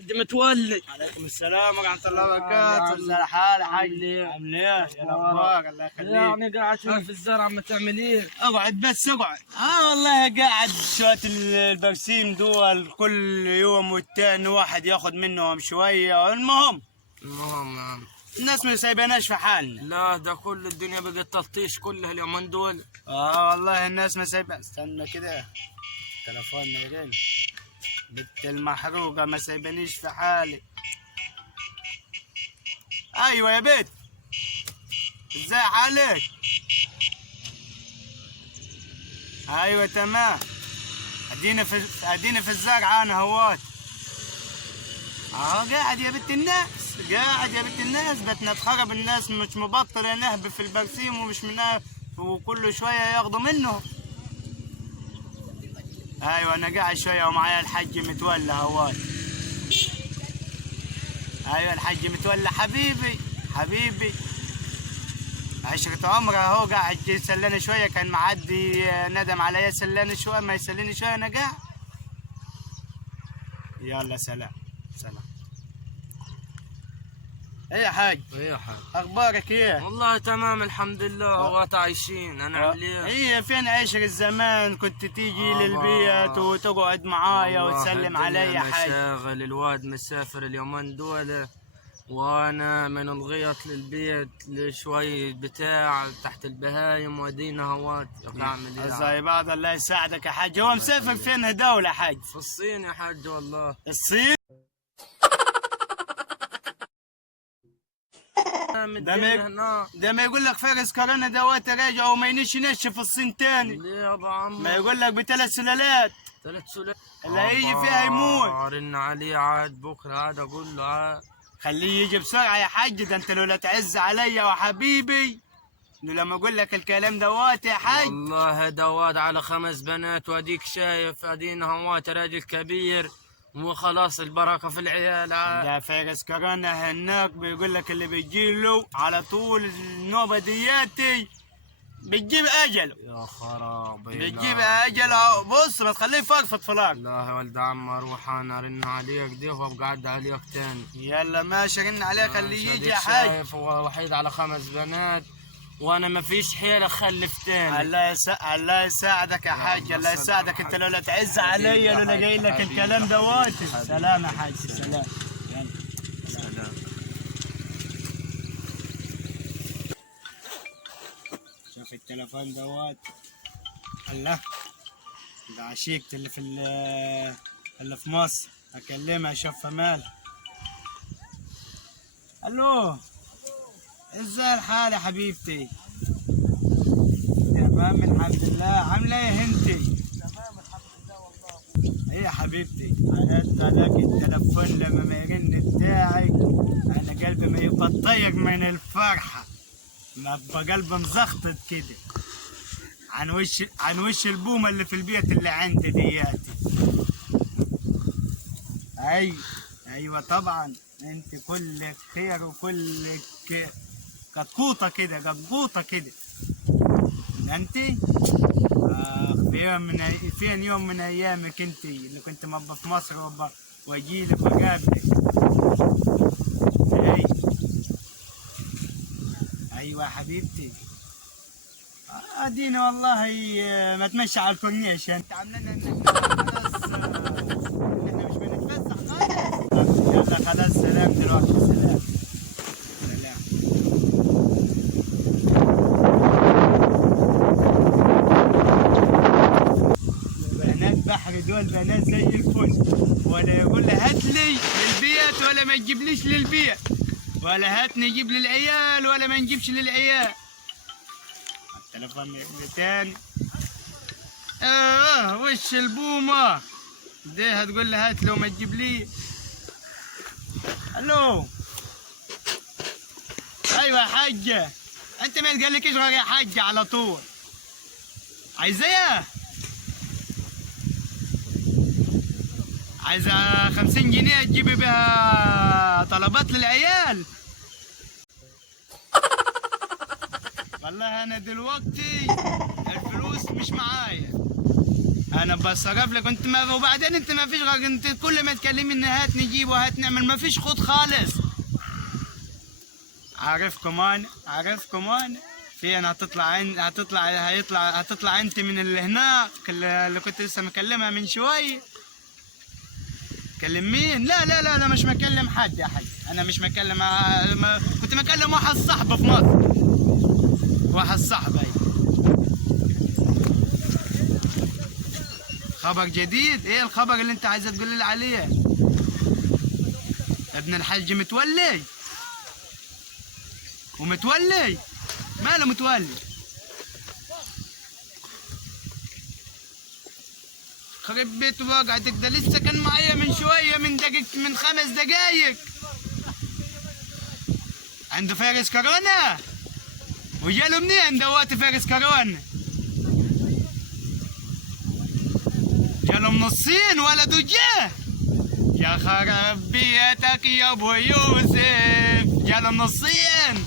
حاج متولي. عليكم السلام ورحمة الله وبركاته. ازي الحال يا حاج؟ عامل ايه؟ يا الاخبار؟ الله يخليك. يعني قاعد شوف في الزرع عم تعمل ايه؟ اقعد بس اقعد. والله قاعد شوية البرسيم دول كل يوم والتاني واحد ياخد منهم شوية. المهم المهم الناس ما سايبيناش في حالنا. لا ده كل الدنيا بقت تلطيش كلها اليومين دول. والله الناس ما سايبه. استنى كده تلفون ما يرن. بنت المحروقة ما سايبانيش في حالي. ايوه يا بنت، ازاي حالك؟ ايوه تمام. ادينا في الزرعه انا هوات. قاعد يا بنت الناس، قاعد يا بنت الناس. بتنتخرب الناس مش مبطله نهب في البرسيم ومش منها، وكل شويه ياخدوا منه. ايوه انا قاعد شويه ومعايا الحاج متولى هوات. ايوه الحاج متولى حبيبي عشرة عمره اهو. قاعد يسلاني شويه، كان معدي ندم عليا يسلاني شويه، ما يسليني شويه انا قاعد. يلا سلام. ايه يا حاج؟ ايه يا حاج؟ اخبارك ايه؟ والله تمام الحمد لله. اوقات عايشين. انا عامل ايه؟ ايه فين عشر الزمان؟ كنت تيجي للبيت وتقعد معايا وتسلم علي يا حاج. مشاغل، الواد مسافر اليومين دول، وانا من الغيط للبيت لشوي بتاع تحت البهايم ودينا هوات. اعمل ايه؟ زي بعض. الله يساعدك يا حاج. هو مسافر فين دولة يا حاج؟ في الصين يا حاج. والله الصين؟ ده ما يقول لك فارس كورونا دوت راجع وما ينشف في الصين تاني. ليه يا ابو عم؟ ما يقول لك ب3 سلالات. 3 سلالات اللي هيجي فيها يموت. رن عليه عاد بكره، عاد اقول له عاد خليه يجي بسرعه يا حاج. ده انت لولا تعز عليا وحبيبي لما اقول لك الكلام دوت يا حاج. والله دواد على 5 بنات، واديك شايف ادينا هوات راجل كبير وخلاص البركه في العيال. ده فارس كورونا هناك بيقول لك اللي بيجيله على طول النوبه دياتي بتجيب اجله. يا خرابي بتجيب اجله. بص ما تخليه يفرفط فلاك. لا يا ولد عم اروح انا ارن عليك دي وابقى اعد عليك تاني. يلا ماشي رن عليه خليه يجي يا حاج. شايف هو وحيد على 5 بنات وانا ما فيش حيل اخلف تاني. الله يساعدك يا حاج. الله يساعدك. انت لولا تعز عليا لولا جاي لك الكلام دوت. سلام يا حاج. سلام. سلام. شوف التليفون دوت. الله ده عشيقتي اللي في مصر. اكلمها اشوفها مال. الو ازاي الحال يا حبيبتي؟ تمام الحمد لله. عامله ايه انتي؟ تمام الحمد لله. والله ايه يا حبيبتي؟ عرضت عليك التليفون لما ما يرن بتاعك انا قلبي ما يبقى طاير من الفرحه، ما ابقى قلبي مزخطط كده عن وش البومه اللي في البيت اللي عندي دياتي. ايوه طبعا انت كلك خير وكلك قطقوطه كده انت. فين يوم من ايامك انت اللي كنت مبا في مصر واجي لك واقابلك. ايوه حبيبتي. ادينا والله ما تمشي على الكورنيش. انت عاملنا ان احنا مش بنتفسح خالص. يلا خلاص سلام دلوقتي. سلام. بنات بحر دول بنات زي الفل. ولا يقول لي هات لي للبيت ولا ما تجيبليش للبيت، ولا هات نجيب للعيال ولا ما نجيبش للعيال. التليفون تاني. وش البومه دي هتقول لي هات لي وما تجيب لي. الو ايوه يا حاجه. انت ما تقلكيش غير يا حاجه على طول. عايزاه 50 جنيه تجيبي بها طلبات للعيال. والله انا دلوقتي الفلوس مش معايا. انا بصرف لك انت ما، وبعدين انت ما فيش غير انت كل ما تكلمني هات نجيب وهات نعمل، ما فيش خط خالص. عارفكم انا فين هتطلع انت من اللي هناك اللي كنت لسه مكلمها من شويه. كلم مين؟ لا لا لا انا مش مكلم حد يا حاج، انا مش مكلم كنت مكلم واحد صاحبي في مصر، واحد صاحبي. خبر جديد؟ ايه الخبر اللي انت عايزه تقول لي عليه؟ ابن الحاج متولي ومتولي ماله متولي؟ خرب بيت وقعتك، ده لسه كان معايا من شويه من 5 دقايق. عنده فيروس كورونا وجاله منين دواتي فيروس كورونا؟ جاله من الصين ولده جه. يا خرب بيتك يا ابو يوسف، جاله من الصين.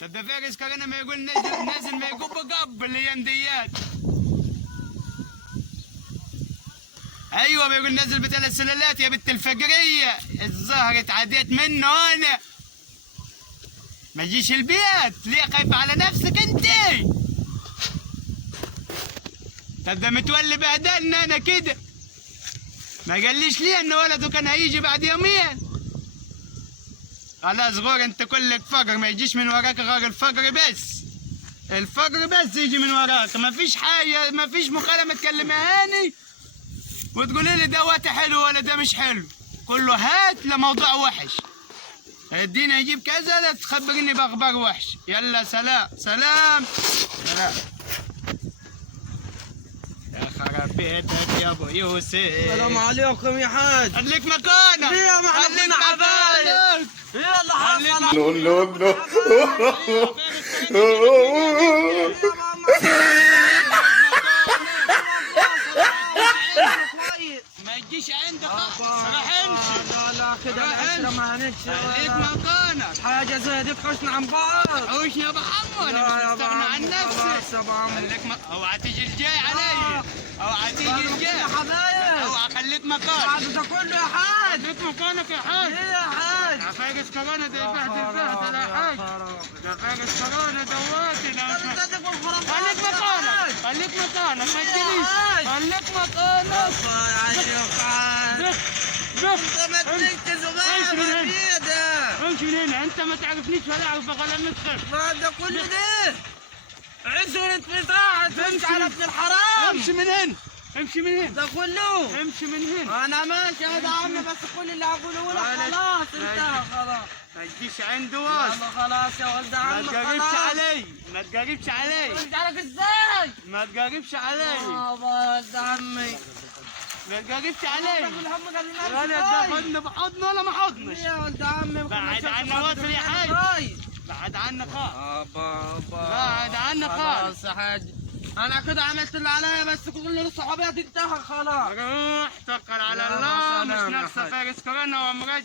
طب ده فيروس كورونا ما يقول نازل ما يقول بقب الايام ديات. ايوه بيقول نازل ب3 سلالات يا بنت الفقريه، الظهر اتعديت منه انا. ما تجيش البيت ليه؟ خايفه على نفسك انت؟ طب ده متولي بهدلنا انا كده، ما قاليش ليه ان ولده كان هيجي بعد يومين. خلاص غور انت كلك فقر، ما يجيش من وراك غير الفقر بس، الفقر بس يجي من وراك، ما فيش حاجه، ما فيش مكالمه تكلمهاني وتقولي لي ده وقت حلو ولا ده مش حلو، كله هات لموضوع وحش. ادينا يجيب كذا لا تخبرني باخبار وحش. يلا سلام سلام سلام. يا خراب بيتك يا ابو يوسف. السلام عليكم يا حاج. خليك مكانك. ليه ما احنا كنا حبايب؟ يلا حصل. No, no, no. ما تجيش عندك، راح امشي. لا لا كده العشرة ما هنمشي. خليك مكانك. حاجة زي دي تحوشنا عن بعض. حوشني يا ابو حمو، انا مش مستغنى عن نفسي. خلاص يا ابو عمو. خليك اوعى تيجي الجاي علي، اوعى تيجي الجاي. حبايب. اوعى خليك مكانك. بعد ده كله يا حاج. خليك مكانك يا حاج. ايه يا حاج؟ يا فايروس كورونا ده يبهدل يا حاج. ده فايروس كورونا دواتي. خليك مكانك، خليك مكانك، ما تجيليش. خليك مكانك. انت ما تنكز وما امشي من هنا، انت ما تعرفنيش ولا اعرفك ولا متخف. بعد ده كله ده عزوة بتاعت تمشي على ابن الحرام. امشي من هنا، امشي من هنا، ده كله امشي من هنا. انا ماشي يا عم، بس كل اللي هقوله لك خلاص انتهى خلاص. ما تجيش عند واس. يلا خلاص يا ولد عمي. ما تقربش علي، ما تقربش علي، انت عليك ازاي؟ ما تقربش علي، يا ولد عمي ما تقربش علي. الهم قال لي ولا تاخدني بحضن ولا ما حضنش. يا ولد عمي بعد عنا واصل يا حاج، بعد عنا خالص، بعد عنا خالص. خلاص يا حاج انا كده عملت اللي عليا، بس كل الصحوبيه دي انتهى خلاص. روح توكل على الله، مش ناقصه فارس كورونا وامراض